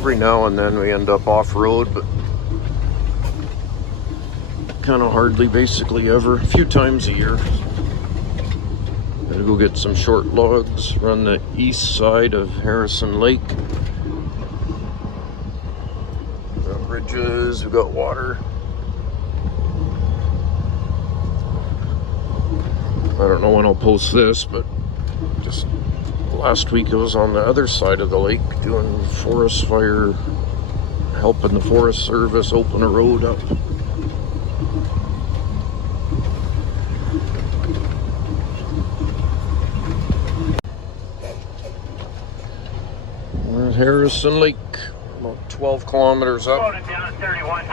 Every now and then we end up off-road, but kind of hardly, basically ever. A few times a year. Gotta go get some short logs, run the east side of Harrison Lake. We got bridges, we got water. I don't know when I'll post this, but just last week I was on the other side of the lake doing forest fire, helping the Forest Service open a road up. We're at Harrison Lake, about 12 kilometers up. Down at 31.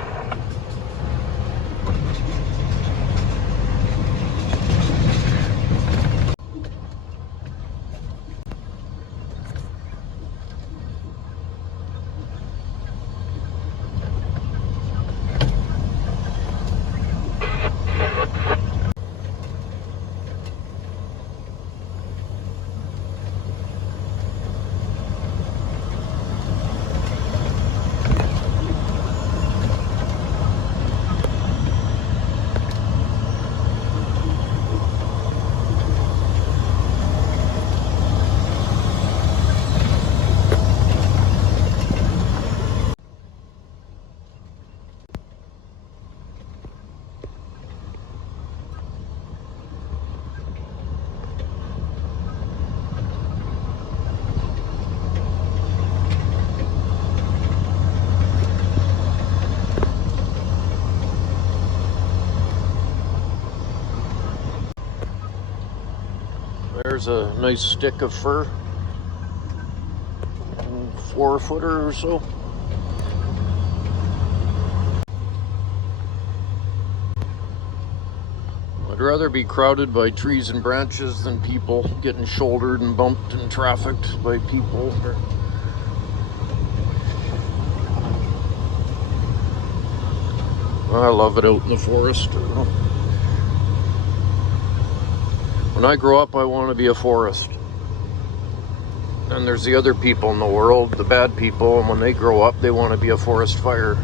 There's a nice stick of fir, 4-footer or so. I'd rather be crowded by trees and branches than people getting shouldered and bumped and trafficked by people. I love it out in the forest. When I grow up, I want to be a forest. And there's the other people in the world, the bad people, and when they grow up, they want to be a forest fire.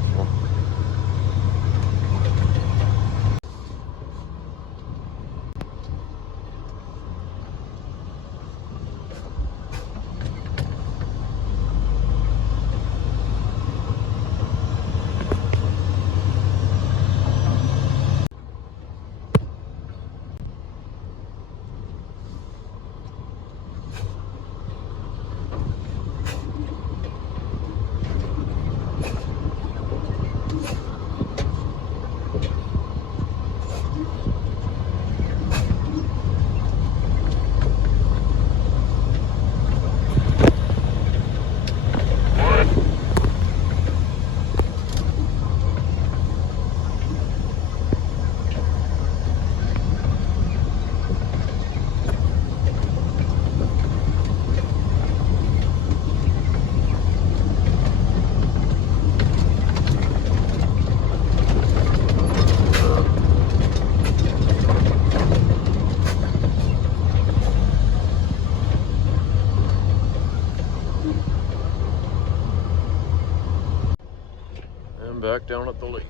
Back down at the lake.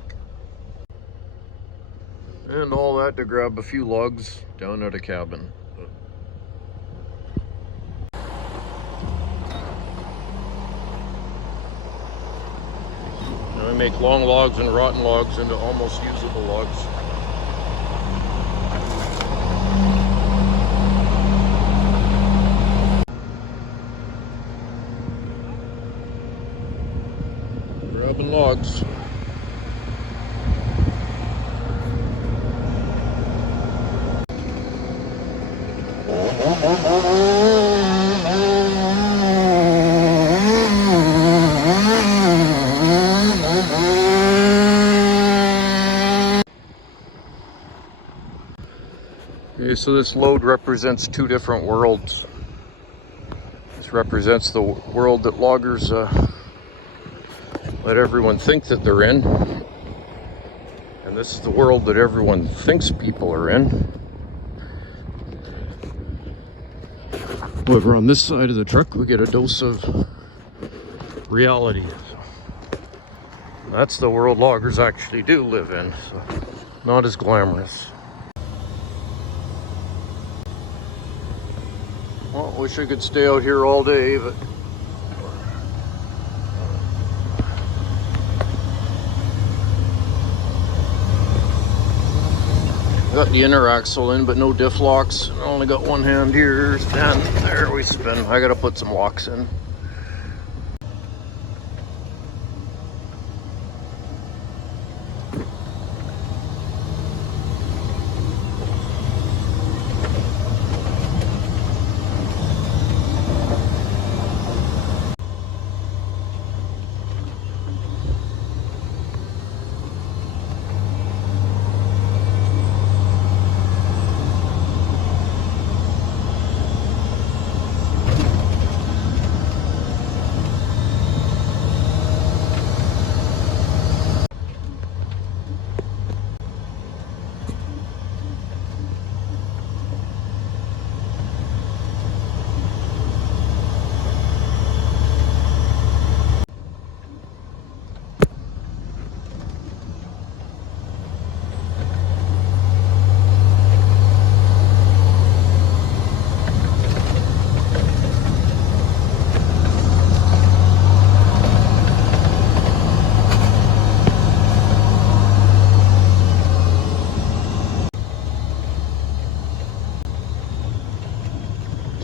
And all that to grab a few logs down at a cabin. Now we make long logs and rotten logs into almost usable logs. Grabbing logs. Okay, so this load represents two different worlds. This represents the world that loggers let everyone think that they're in. And this is the world that everyone thinks people are in. However, on this side of the truck, we get a dose of reality. That's the world loggers actually do live in, so not as glamorous. Well, wish I could stay out here all day, but got the inner axle in, but no diff locks. I only got one hand here, and there we spin. I gotta put some locks in.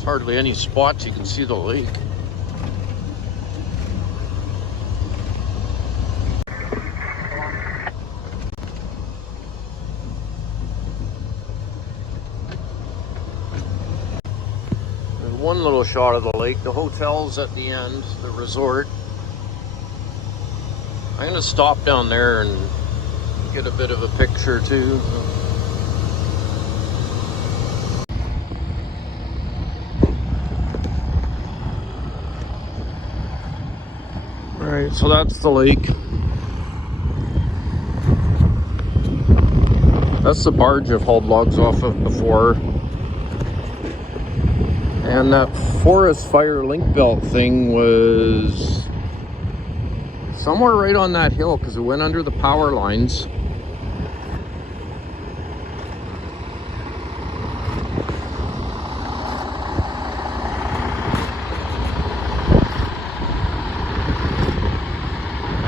Hardly any spots you can see the lake. There's one little shot of the lake. The hotel's at the end, the resort. I'm gonna stop down there and get a bit of a picture too. Alright, so that's the lake. That's the barge I've hauled logs off of before. And that forest fire link belt thing was somewhere right on that hill because it went under the power lines.